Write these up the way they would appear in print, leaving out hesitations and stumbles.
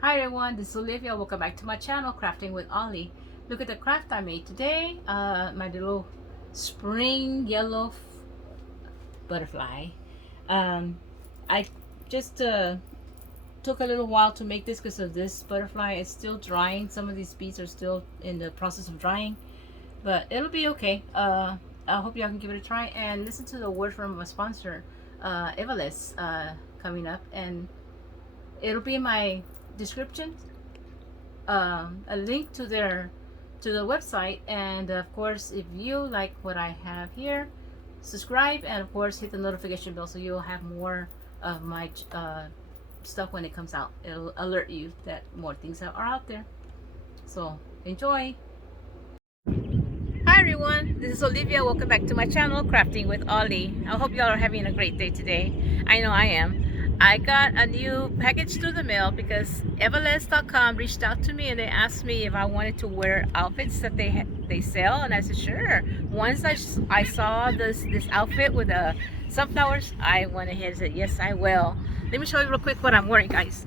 Hi everyone, this is Olivia. Welcome back to my channel, Crafting with Ollie. Look at the craft I made today. My little spring yellow butterfly. I just took a little while to make this because of this butterfly. It's still drying. Some of these beads are still in the process of drying, but it'll be okay. I hope y'all can give it a try and listen to the word from my sponsor, Everless, coming up, and it'll be in my description, a link to the website. And of course, if you like what I have here, subscribe, and of course hit the notification bell so you'll have more of my stuff when it comes out. It'll alert you that more things are out there. So enjoy. Hi everyone, this is Olivia. Welcome back to my channel, Crafting with Ollie. I hope y'all are having a great day today. I know I am. I got a new package through the mail because everless.com reached out to me and they asked me if I wanted to wear outfits that they sell, and I said sure. Once I saw this outfit with the sunflowers, I went ahead and said yes, I will. Let me show you real quick what I'm wearing, guys.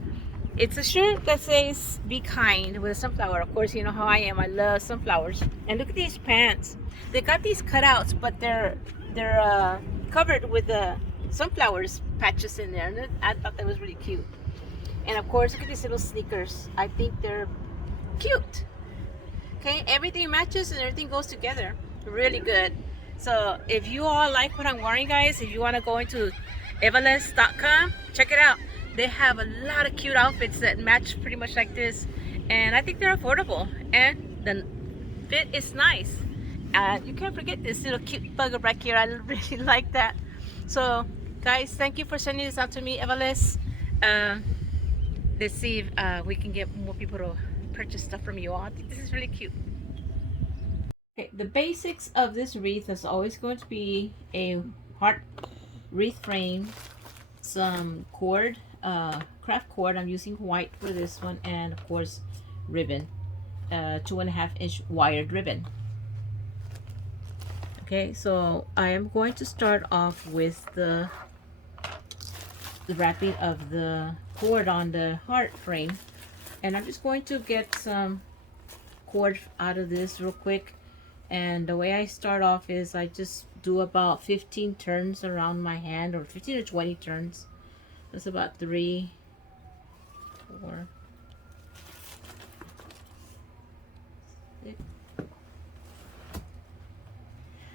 It's a shirt that says "Be kind" with a sunflower. Of course, you know how I am. I love sunflowers. And look at these pants. They got these cutouts, but they're covered with the sunflowers patches in there. And I thought that was really cute. And of course, look at these little sneakers. I think they're cute. Okay, everything matches and everything goes together. Really good. So if you all like what I'm wearing, guys, if you want to go into everless.com, check it out. They have a lot of cute outfits that match pretty much like this, and I think they're affordable, and the fit is nice. You can't forget this little cute bugger back here. I really like that. So guys, thank you for sending this out to me, Everless. Let's see if we can get more people to purchase stuff from you all. I think this is really cute. Okay, the basics of this wreath is always going to be a heart wreath frame, some cord, craft cord. I'm using white for this one, and of course ribbon, 2.5-inch wired ribbon. Okay, so I am going to start off with the wrapping of the cord on the heart frame, and I'm just going to get some cord out of this real quick. And the way I start off is I just do about 15 turns around my hand, or 15 or 20 turns. That's about 3, 4, 6.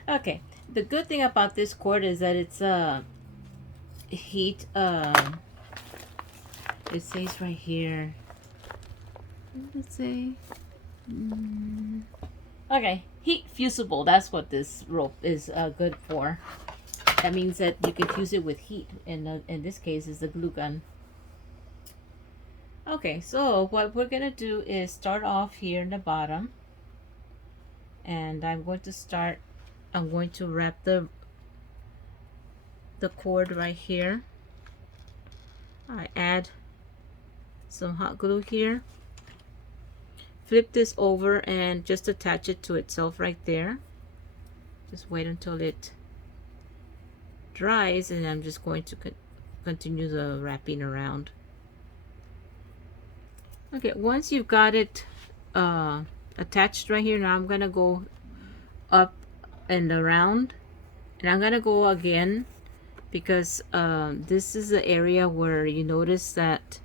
Okay, the good thing about this cord is that it's heat, it says right here, what does it say? Okay, heat fusible. That's what this rope is good for. That means that you can fuse it with heat, and in this case is the glue gun. Okay, so what we're gonna do is start off here in the bottom, and I'm going to wrap the cord right here. I add some hot glue here, flip this over, and just attach it to itself right there. Just wait until it dries, and I'm just going to continue the wrapping around. Okay, once you've got it attached right here, now I'm gonna go up and around, and I'm gonna go again because this is the area where you notice that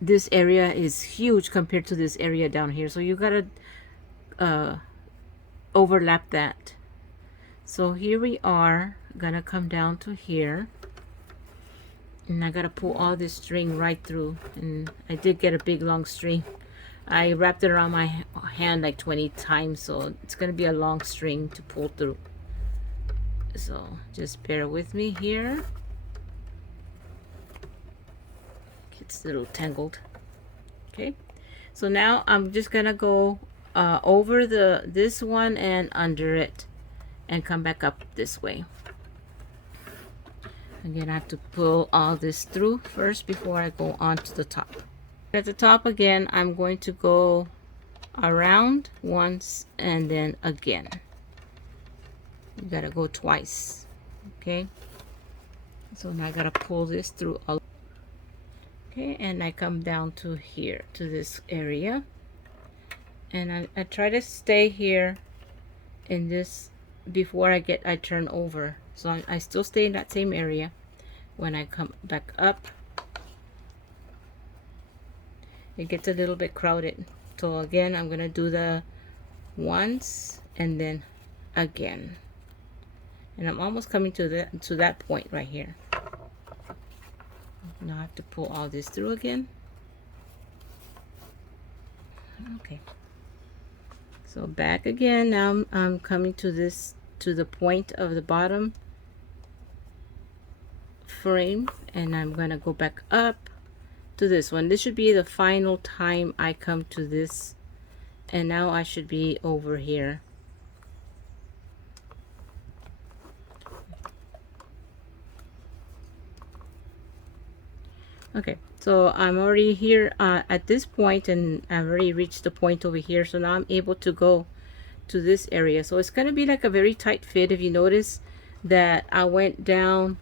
this area is huge compared to this area down here, so you gotta overlap that. So here we are, gonna come down to here, and I gotta pull all this string right through. And I did get a big long string. I wrapped it around my hand like 20 times, so it's gonna be a long string to pull through. So just bear with me here. It's a little tangled. Okay, so now I'm just gonna go over this one and under it, and come back up this way. Again, I have to pull all this through first before I go on to the top. At the top again, I'm going to go around once and then again. You gotta go twice. Okay, so now I gotta pull this through. Okay, and I come down to here, to this area, and I try to stay here in this before I turn over. So I still stay in that same area. When I come back up, it gets a little bit crowded. So again, I'm gonna do the once and then again, and I'm almost coming to that point right here. Now I have to pull all this through again. Okay, so back again. Now I'm coming to the point of the bottom frame, and I'm gonna go back up to this one. This should be the final time I come to this, and now I should be over here. Okay, so I'm already here at this point, and I've already reached the point over here, so now I'm able to go to this area. So it's going to be like a very tight fit. If you notice that I went down,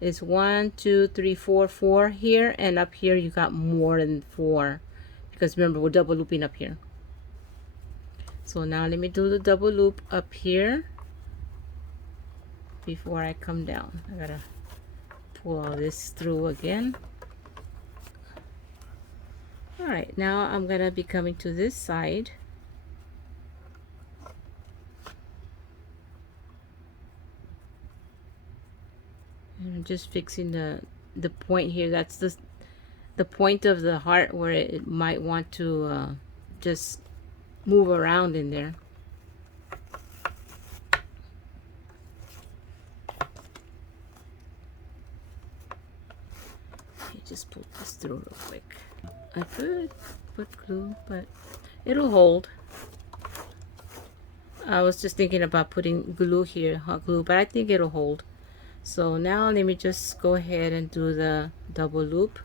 it's 1 2 3 4 4 here, and up here you got more than 4, because remember, we're double looping up here. So now let me do the double loop up here before I come down. I gotta pull all this through again. All right, now I'm gonna be coming to this side, and I'm just fixing the point here. That's the point of the heart where it might want to just move around in there. Just pull this through real quick. I could put glue, but it'll hold. I was just thinking about putting glue here, hot glue, but I think it'll hold. So now let me just go ahead and do the double loop.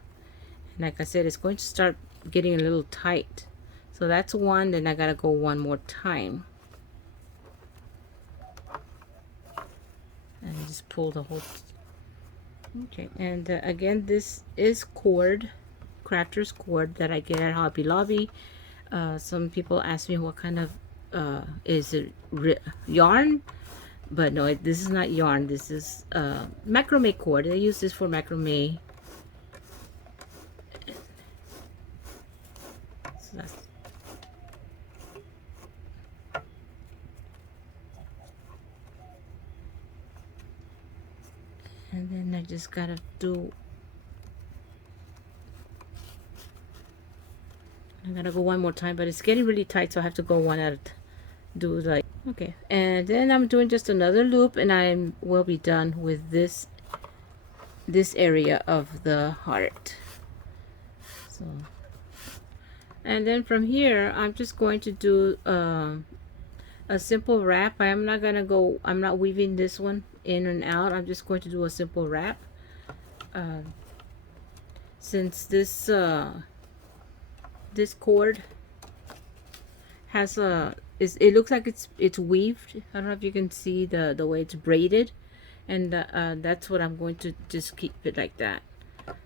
And like I said, it's going to start getting a little tight. So that's one, then I gotta go one more time. And just pull the whole. Okay, and again, this is cord, crafter's cord that I get at Hobby Lobby. Some people ask me what kind of is it yarn, but no, this is not yarn. This is macrame cord. I use this for macrame. So that's, and then I just gotta do, I gotta go one more time, but it's getting really tight, so I have to go one at do like, okay, and then I'm doing just another loop, and I will be done with this area of the heart. So, and then from here I'm just going to do a simple wrap. I'm not weaving this one in and out. I'm just going to do a simple wrap. Since this cord has it looks like it's weaved. I don't know if you can see the way it's braided, and that's what I'm going to just keep it like that.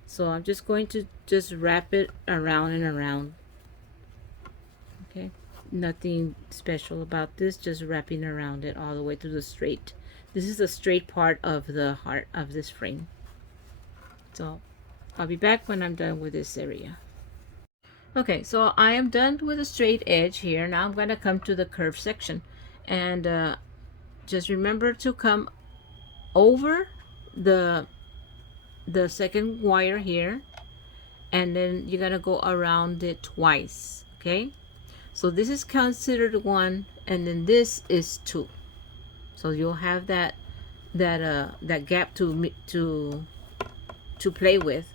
So I'm just going to just wrap it around and around. Okay, nothing special about this, just wrapping around it all the way to the straight. This is the straight part of the heart of this frame. So I'll be back when I'm done with this area. Okay, so I am done with the straight edge here. Now I'm going to come to the curve section, and just remember to come over the second wire here, and then you're going to go around it twice. Okay, so this is considered 1, and then this is 2. So you'll have that gap to play with.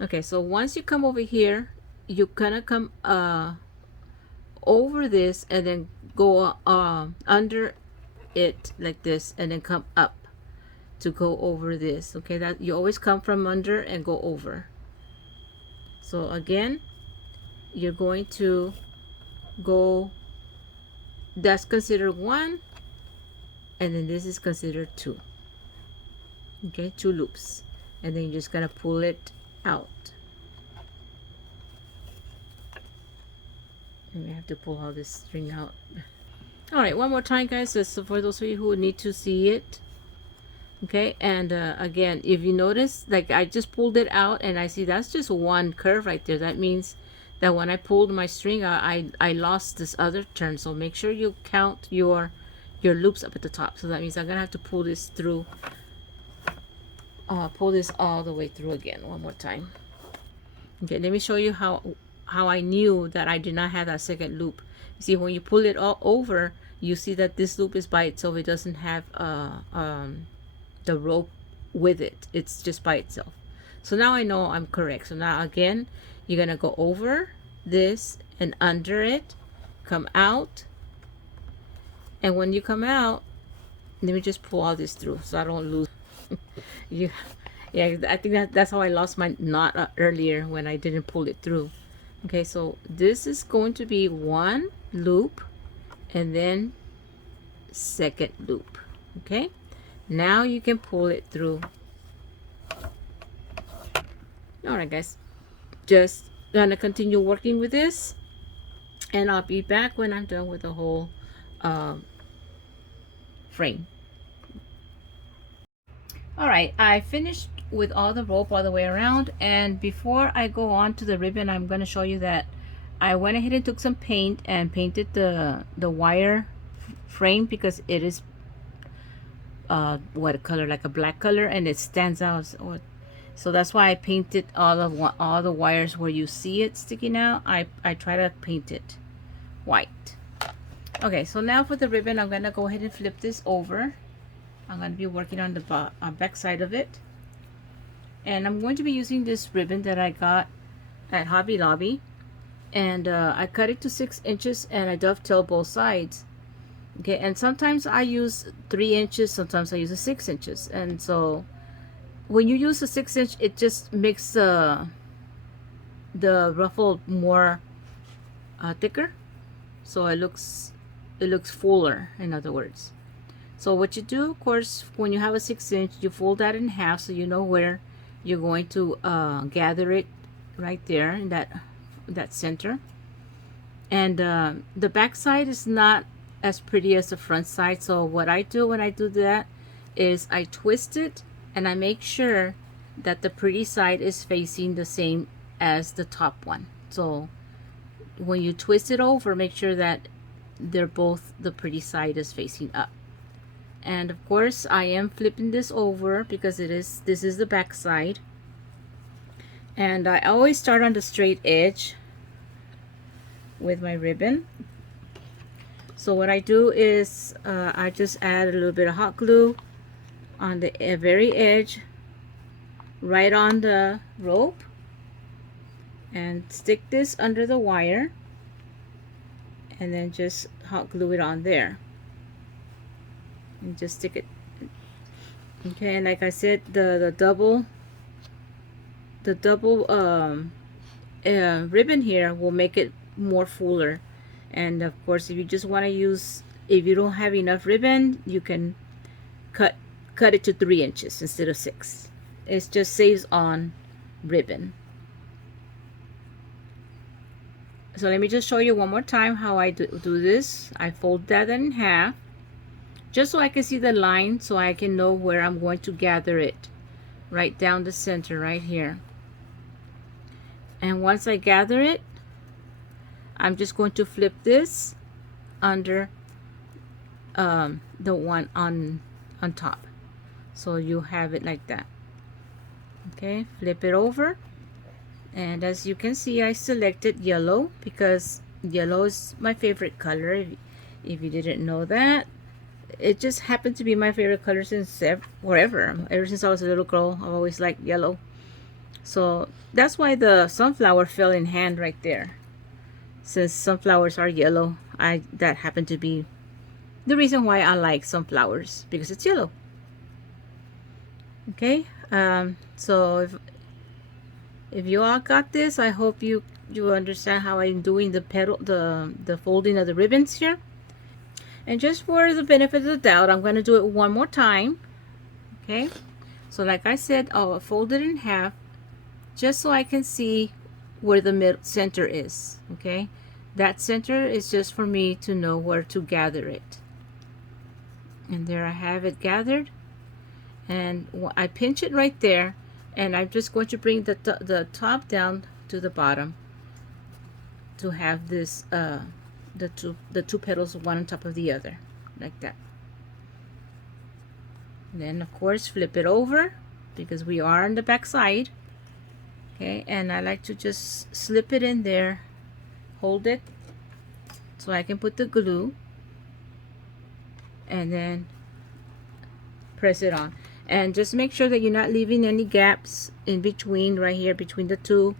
Okay, so once you come over here, you're gonna come over this, and then go under it like this, and then come up to go over this. Okay, that you always come from under and go over. So again, you're going to go, that's considered 1, and then this is considered 2. Okay, 2 loops. and then you're just gonna pull it out. And we have to pull all this string out. All right, one more time, guys, so for those of you who need to see it. Okay, and again, if you notice, like I just pulled it out and I see that's just one curve right there. That means that when I pulled my string out, I lost this other turn. So make sure you count your loops up at the top. So that means I'm gonna have to pull this through, pull this all the way through again one more time. Okay, let me show you how I knew that I did not have that second loop. You see, when you pull it all over, you see that this loop is by itself. It doesn't have the rope with it. It's just by itself. So now I know I'm correct. So now again, you're gonna go over this and under it, come out, and when you come out, let me just pull all this through so I don't lose. Yeah, I think that's how I lost my knot earlier when I didn't pull it through. Okay, so this is going to be one loop and then second loop. Okay, now you can pull it through. All right, guys, just gonna continue working with this, and I'll be back when I'm done with the whole frame. All right, I finished with all the rope all the way around, and before I go on to the ribbon, I'm going to show you that I went ahead and took some paint and painted the wire frame, because it is what color, like a black color, and it stands out. So that's why I painted all the wires where you see it sticking out. I try to paint it white. Okay, so now for the ribbon, I'm going to go ahead and flip this over. I'm going to be working on the back side of it, and I'm going to be using this ribbon that I got at Hobby Lobby, and I cut it to 6 inches and I dovetail both sides. Okay, and sometimes I use 3 inches, sometimes I use a 6 inches, and so when you use a 6 inch, it just makes the ruffle more thicker, so it looks fuller, in other words. So what you do, of course, when you have a 6 inch, you fold that in half so you know where you're going to gather it, right there in that center. And the back side is not as pretty as the front side. So what I do when I do that is I twist it and I make sure that the pretty side is facing the same as the top one. So when you twist it over, make sure that they're both, the pretty side is facing up. And of course I am flipping this over because this is the back side, and I always start on the straight edge with my ribbon. So what I do is I just add a little bit of hot glue on the very edge, right on the rope, and stick this under the wire, and then just hot glue it on there and just stick it. Okay, and like I said, the double ribbon here will make it more fuller. And of course, if you just want to use, if you don't have enough ribbon, you can cut it to 3 inches instead of 6. It just saves on ribbon. So let me just show you one more time how I do this. I fold that in half, just so I can see the line, so I can know where I'm going to gather it, right down the center right here. And once I gather it, I'm just going to flip this under the one on top, so you have it like that. Okay, flip it over, and as you can see, I selected yellow because yellow is my favorite color. If you didn't know that, it just happened to be my favorite color since forever. Ever since I was a little girl, I've always liked yellow. So that's why the sunflower fell in hand right there. Since sunflowers are yellow, that happened to be the reason why I like sunflowers, because it's yellow. Okay, so if you all got this, I hope you understand how I'm doing the folding of the ribbons here. And just for the benefit of the doubt, I'm going to do it one more time. Okay, So like I said, I'll fold it in half just so I can see where the middle center is. Okay, that center is just for me to know where to gather it. And there I have it gathered, and I pinch it right there, and I'm just going to bring the top down to the bottom to have this the two petals one on top of the other, like that. And then of course flip it over because we are on the back side. Okay, and I like to just slip it in there, hold it so I can put the glue, and then press it on. And just make sure that you're not leaving any gaps in between, right here between the two,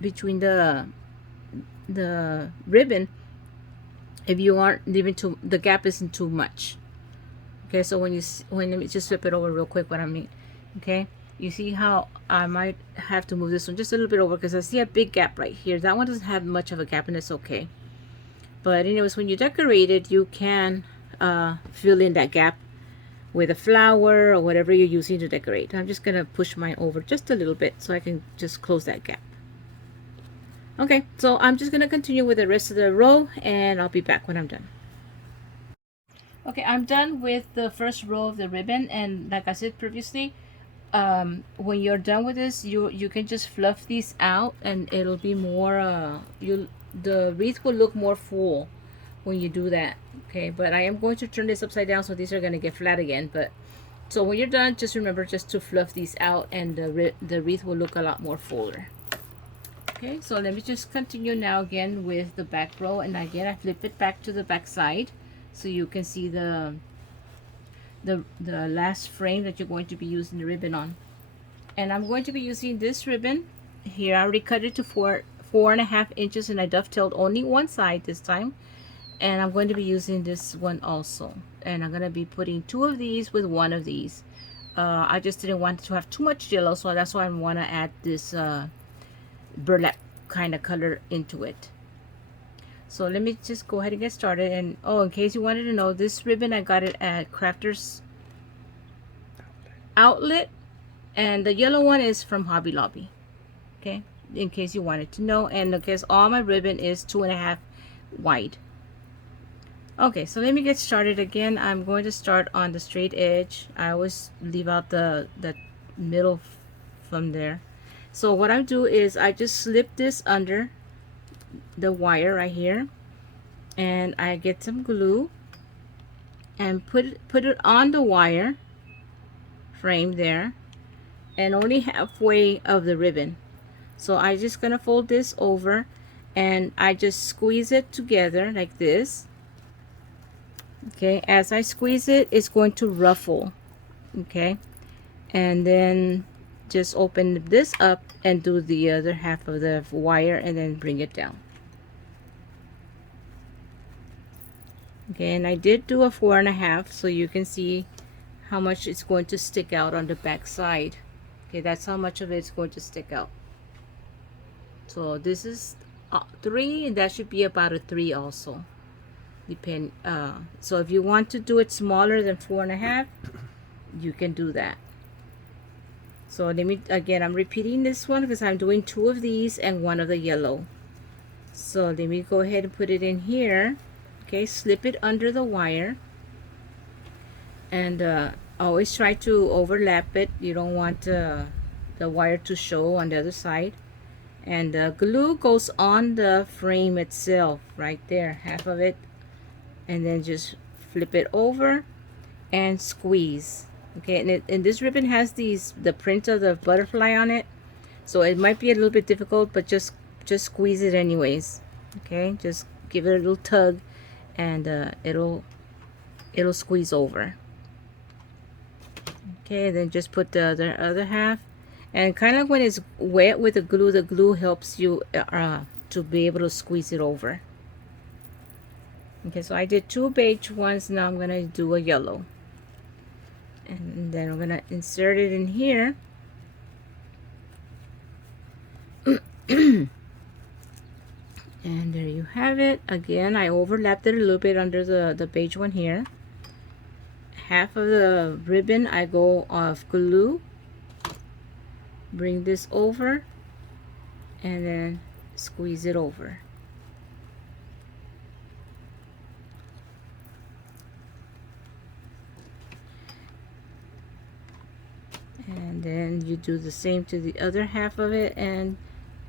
between the ribbon. If you aren't leaving too, the gap isn't too much. Okay, so when let me just flip it over real quick what I mean. Okay, you see how I might have to move this one just a little bit over because I see a big gap right here. That one doesn't have much of a gap, and it's okay. But anyways, when you decorate it, you can fill in that gap with a flower or whatever you're using to decorate. I'm just gonna push mine over just a little bit so I can just close that gap. Okay, so I'm just gonna continue with the rest of the row, and I'll be back when I'm done. Okay, I'm done with the first row of the ribbon, and like I said previously, when you're done with this, you can just fluff these out, and it'll be more the wreath will look more full when you do that. Okay, but I am going to turn this upside down, so these are going to get flat again. But so when you're done, just remember just to fluff these out, and the wreath will look a lot more fuller. Okay, so let me just continue now again with the back row, and again I flip it back to the back side so you can see the last frame that you're going to be using the ribbon on. And I'm going to be using this ribbon here. I already cut it to 4.5 inches, and I dovetailed only one side this time. And I'm going to be using this one also, and I'm going to be putting 2 of these with 1 of these. I just didn't want to have too much yellow, so that's why I want to add this burlap kind of color into it. So let me just go ahead and get started. And oh, in case you wanted to know, this ribbon I got it at Crafters Outlet, and the yellow one is from Hobby Lobby. Okay, in case you wanted to know. And I guess all my ribbon is 2.5 wide. Okay, so let me get started again. I'm going to start on the straight edge. I always leave out the middle from there. So what I do is I just slip this under the wire right here, and I get some glue and put it on the wire frame there, and only halfway of the ribbon. So I just gonna fold this over, and I just squeeze it together like this. Okay, as I squeeze it, it's going to ruffle. Okay, and then just open this up and do the other half of the wire, and then bring it down. Okay, and I did do a 4.5, so you can see how much it's going to stick out on the back side. Okay, that's how much of it's going to stick out. So this is 3, and that should be about a 3 also. So if you want to do it smaller than 4.5, you can do that. So let me again, I'm repeating this one because I'm doing 2 of these and 1 of the yellow. So let me go ahead and put it in here. Okay, slip it under the wire, and always try to overlap it. You don't want the wire to show on the other side. And the glue goes on the frame itself right there, half of it, and then just flip it over and squeeze. Okay, and this ribbon has the print of the butterfly on it, so it might be a little bit difficult, but just squeeze it anyways. Okay, just give it a little tug, and it'll squeeze over. Okay, then just put the other half, and kind of when it's wet with the glue helps you to be able to squeeze it over. Okay, so I did 2 beige ones. Now I'm gonna do a yellow, and then I'm gonna insert it in here. And there you have it. Again, I overlapped it a little bit under the beige one here. half of the ribbon I go off glue, bring this over, and then squeeze it over. And then you do the same to the other half of it and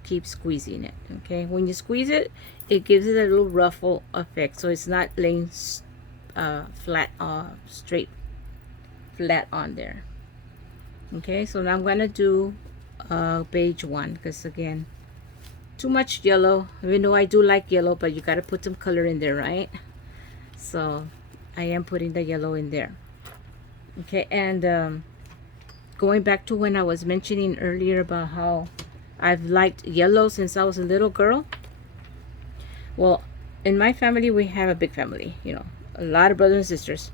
keep squeezing it. Okay, when you squeeze it, it gives it a little ruffle effect, so it's not laying flat, straight flat on there. Okay, so now I'm gonna do beige one, because again, too much yellow, even though I do like yellow, but you gotta put some color in there, right? So I am putting the yellow in there. Okay, and going back to when I was mentioning earlier about how I've liked yellow since I was a little girl. Well, in my family, we have a big family, you know, a lot of brothers and sisters.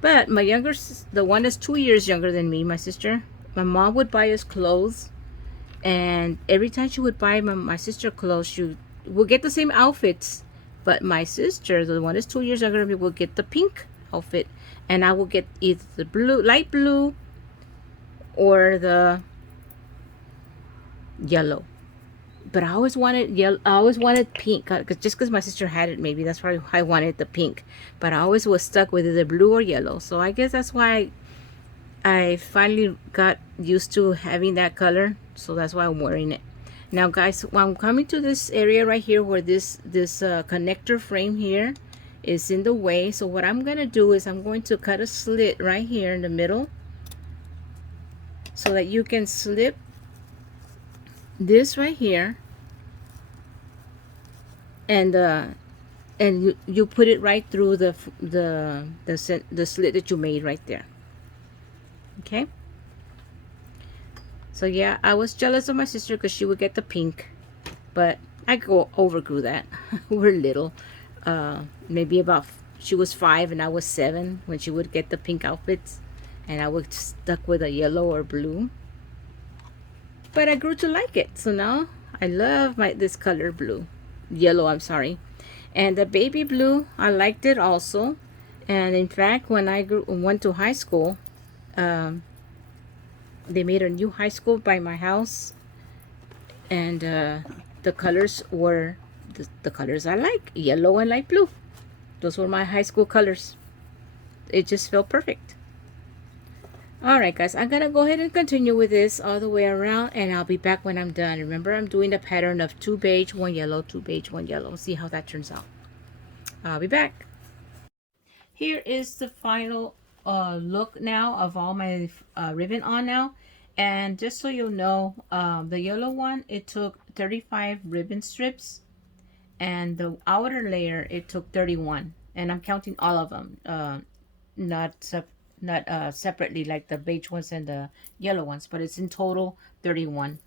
But my younger, the one that's 2 years younger than me, my sister, my mom would buy us clothes. And every time she would buy my sister clothes, she would get the same outfits. But my sister, the one that's 2 years younger than me, will get the pink outfit. And I will get either the blue, light blue, or the yellow. But I always wanted yellow. I always wanted pink, just because my sister had it. Maybe that's why I wanted the pink. But I always was stuck with either blue or yellow. So I guess that's why I finally got used to having that color. So that's why I'm wearing it. Now, guys, when I'm coming to this area right here where this connector frame here is in the way. So what I'm gonna do is I'm going to cut a slit right here in the middle, so that you can slip this right here, and you put it right through the slit that you made right there. Okay, so yeah, I was jealous of my sister because she would get the pink, but I overgrew that. We're little, maybe about, she was 5 and I was 7 when she would get the pink outfits, and I was stuck with a yellow or blue. But I grew to like it, so now I love this color blue, yellow, I'm sorry. And the baby blue, I liked it also. And in fact, when I went to high school, they made a new high school by my house, and the colors were the colors I like, yellow and light blue. Those were my high school colors. It just felt perfect. Alright guys, I'm gonna go ahead and continue with this all the way around, and I'll be back when I'm done. Remember, I'm doing the pattern of 2 beige, 1 yellow, 2 beige, 1 yellow. See how that turns out. I'll be back. Here is the final look now of all my ribbon on now. And just so you know, the yellow one, it took 35 ribbon strips, and the outer layer, it took 31. And I'm counting all of them, not separately like the beige ones and the yellow ones, but it's in total 31.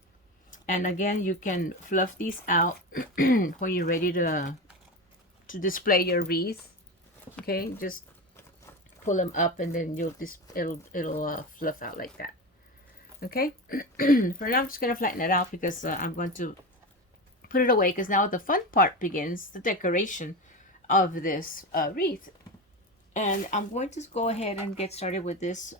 And again, you can fluff these out when you're ready to display your wreath. Okay, just pull them up, and then it'll fluff out like that. Okay. For now, I'm just gonna flatten it out because I'm going to put it away, because now the fun part begins, the decoration of this wreath. And I'm going to go ahead and get started with this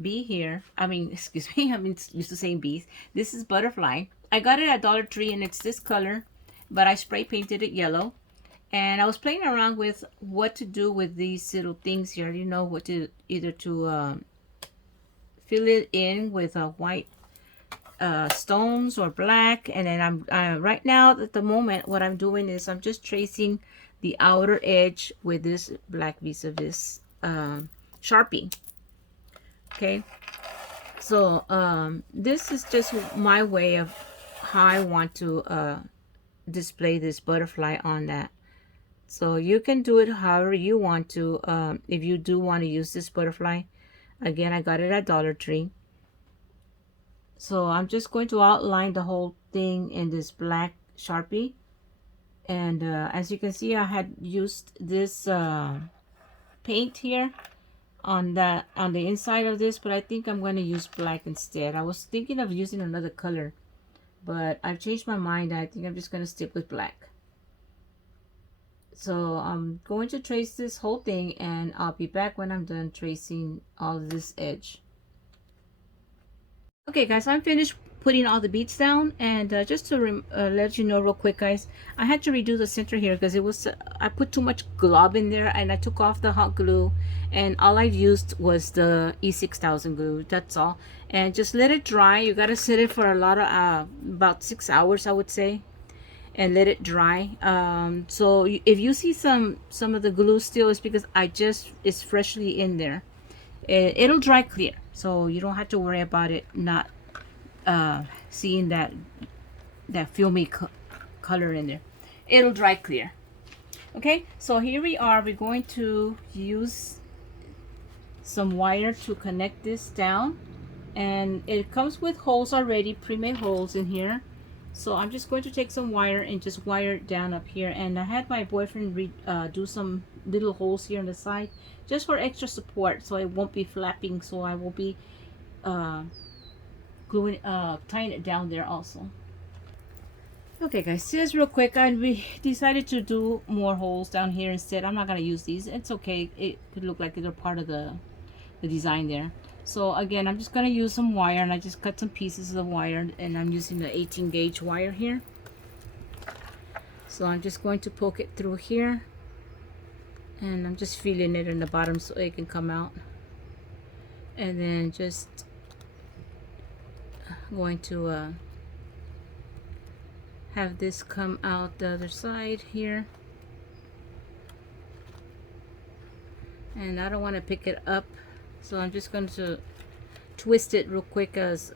bee here. I mean, excuse me, I'm used to saying bees. This is butterfly. I got it at Dollar Tree, and it's this color, but I spray painted it yellow. And I was playing around with what to do with these little things here. You know, what to either to fill it in with a white stones or black. And then I'm right now at the moment, what I'm doing is I'm just tracing the outer edge with this black piece of this Sharpie. Okay, so this is just my way of how I want to display this butterfly on that. So you can do it however you want to. If you do want to use this butterfly, again, I got it at Dollar Tree. So I'm just going to outline the whole thing in this black Sharpie. And as you can see, I had used this paint here on the inside of this, but I think I'm going to use black instead. I was thinking of using another color, but I've changed my mind. I think I'm just going to stick with black. So I'm going to trace this whole thing, and I'll be back when I'm done tracing all this edge. Okay guys, I'm finished putting all the beads down, and just to let you know real quick guys, I had to redo the center here because it was I put too much glob in there, and I took off the hot glue, and all I used was the E6000 glue. That's all. And just let it dry. You gotta sit it for a lot of about 6 hours I would say, and let it dry. So if you see some of the glue still, it's because it's freshly in there. It'll dry clear, so you don't have to worry about it not seeing that filmy color in there. It'll dry clear. Okay, so here we are. We're going to use some wire to connect this down, and it comes with holes already, pre-made holes in here. So I'm just going to take some wire and just wire it down up here, and I had my boyfriend do some little holes here on the side just for extra support, so it won't be flapping. So I will be gluing tying it down there also. Okay guys, just real quick, we decided to do more holes down here instead. I'm not gonna use these. It's okay, it could look like they're part of the design there. So again, I'm just gonna use some wire, and I just cut some pieces of wire, and I'm using the 18 gauge wire here. So I'm just going to poke it through here, and I'm just feeling it in the bottom so it can come out, and then just going to have this come out the other side here. And I don't want to pick it up, so I'm just going to twist it real quick, as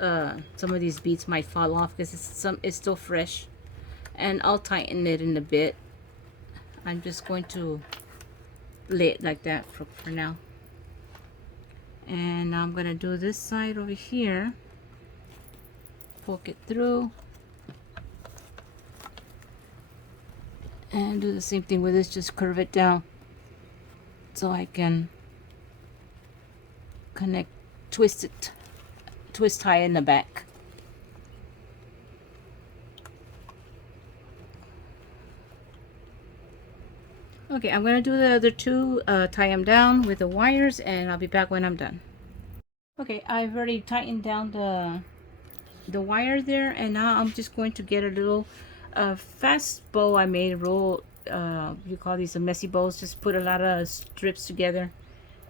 some of these beads might fall off because it's still fresh. And I'll tighten it in a bit. I'm just going to lay it like that for now. And I'm going to do this side over here, poke it through, and do the same thing with this. Just curve it down so I can twist tie in the back. Okay, I'm gonna do the other two, tie them down with the wires, and I'll be back when I'm done. Okay, I've already tightened down the wire there, and now I'm just going to get a little fast bow I made. Roll, you call these a messy bows. Just put a lot of strips together,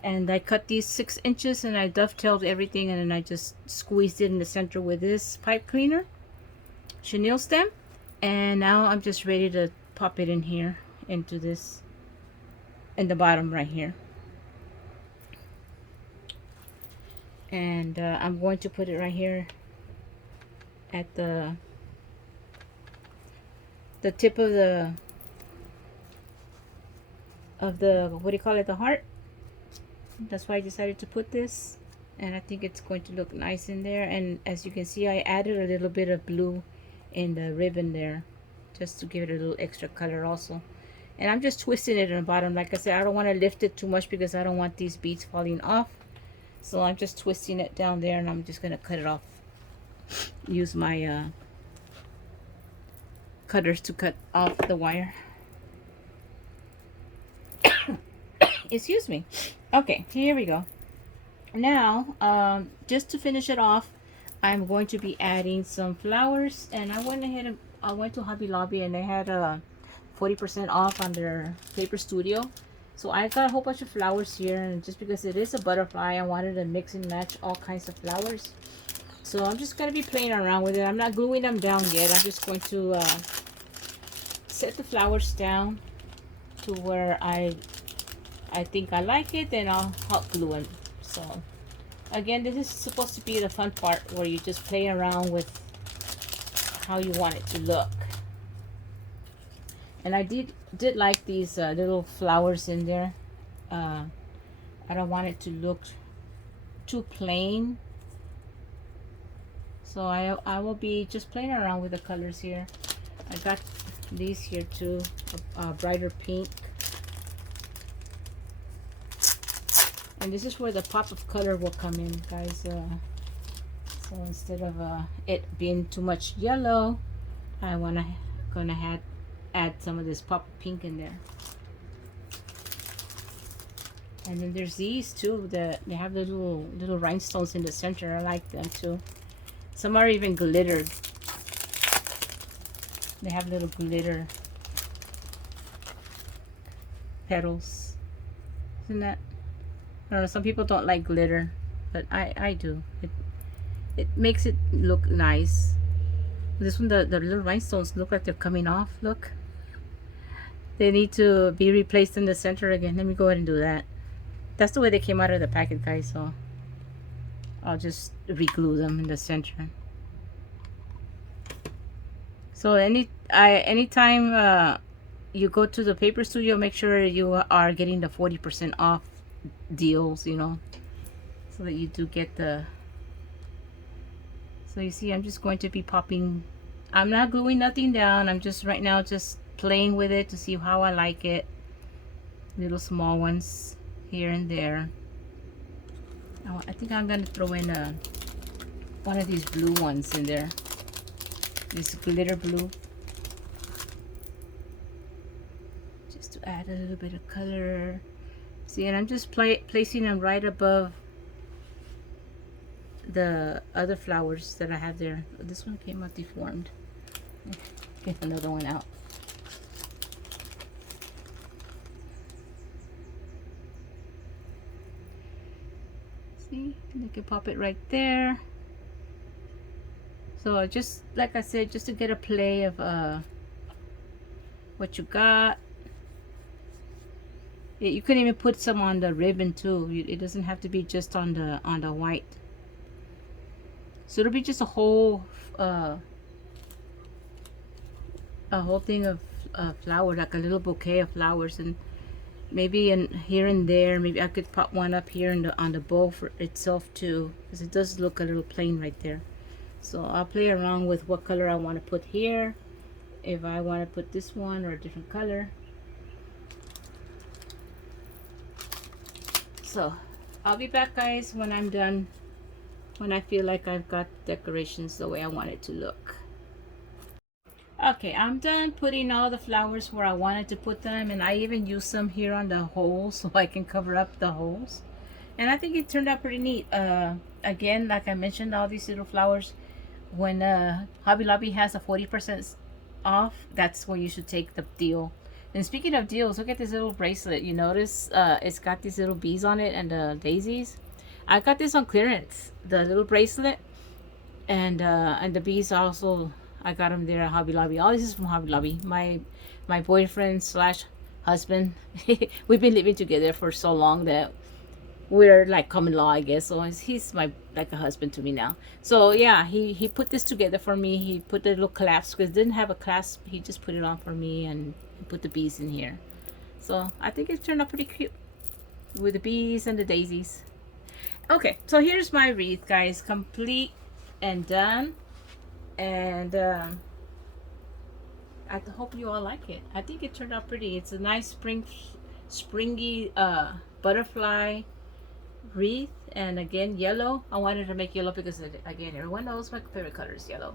and I cut these 6 inches, and I dovetailed everything, and then I just squeezed it in the center with this pipe cleaner chenille stem. And now I'm just ready to pop it in here, into this, in the bottom right here. And I'm going to put it right here at the tip of the what do you call it, the heart. That's why I decided to put this, and I think it's going to look nice in there. And as you can see, I added a little bit of blue in the ribbon there, just to give it a little extra color also. And I'm just twisting it in the bottom. Like I said, I don't want to lift it too much because I don't want these beads falling off. So I'm just twisting it down there, and I'm just going to cut it off. Use my cutters to cut off the wire. Excuse me. Okay, here we go. Now, just to finish it off, I'm going to be adding some flowers. And I went ahead and I went to Hobby Lobby, and they had 40% off on their Paper Studio. So I got a whole bunch of flowers here, and just because it is a butterfly, I wanted to mix and match all kinds of flowers. So I'm just going to be playing around with it. I'm not gluing them down yet. I'm just going to set the flowers down to where I think I like it, then I'll hot glue it. So again, this is supposed to be the fun part where you just play around with how you want it to look. And I did like these little flowers in there. I don't want it to look too plain, so I will be just playing around with the colors here. I got these here too, a brighter pink. And this is where the pop of color will come in, guys. So instead of it being too much yellow, I gonna add some of this pop of pink in there. And then there's these too, they have the little rhinestones in the center. I like them too. Some are even glittered. They have little glitter petals. Isn't that? I don't know, some people don't like glitter, but I do. It makes it look nice. This one, the little rhinestones look like they're coming off. Look. They need to be replaced in the center again. Let me go ahead and do that. That's the way they came out of the packet, guys, so I'll just re-glue them in the center. So anytime you go to the paper studio, make sure you are getting the 40% off deals, you know, so that you do get the. So you see, I'm just going to be popping. I'm not gluing nothing down. I'm just right now just playing with it to see how I like it. Little small ones here and there. I think I'm gonna throw in one of these blue ones in there. This glitter blue. Just to add a little bit of color. See, and I'm just placing them right above the other flowers that I have there. This one came out deformed. Get another one out. See, you can pop it right there. So just like I said, just to get a play of what you got. You can even put some on the ribbon too. It doesn't have to be just on the white. So it'll be just a whole thing of flowers, like a little bouquet of flowers, and maybe here and there, maybe I could pop one up here on the bowl for itself too, because it does look a little plain right there. So I'll play around with what color I want to put here. If I want to put this one or a different color. So I'll be back, guys, when I'm done, when I feel like I've got decorations the way I want it to look. Okay, I'm done putting all the flowers where I wanted to put them, and I even used some here on the holes so I can cover up the holes. And I think it turned out pretty neat. Again, like I mentioned, all these little flowers, when Hobby Lobby has a 40% off, that's when you should take the deal. And speaking of deals, look at this little bracelet. You notice it's got these little bees on it and the daisies. I got this on clearance, the little bracelet, and the bees also. I got them there at Hobby Lobby. All this is from Hobby Lobby. My boyfriend slash husband. We've been living together for so long that we're like common law, I guess. So he's like a husband to me now. So yeah, he put this together for me. He put the little clasp, because it didn't have a clasp. He just put it on for me and put the bees in here. So I think it turned out pretty cute with the bees and the daisies. Okay, so here's my wreath, guys, complete and done. And I hope you all like it. I think it turned out pretty. It's a nice springy butterfly wreath, and again yellow. I wanted to make yellow because again, everyone knows my favorite color is yellow.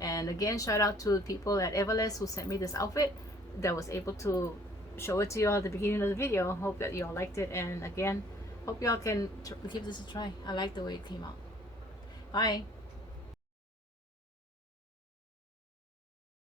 And again, shout out to the people at Everlast who sent me this outfit, that was able to show it to you all at the beginning of the video. Hope that you all liked it, and again, hope y'all can give this a try. I like the way it came out. Bye.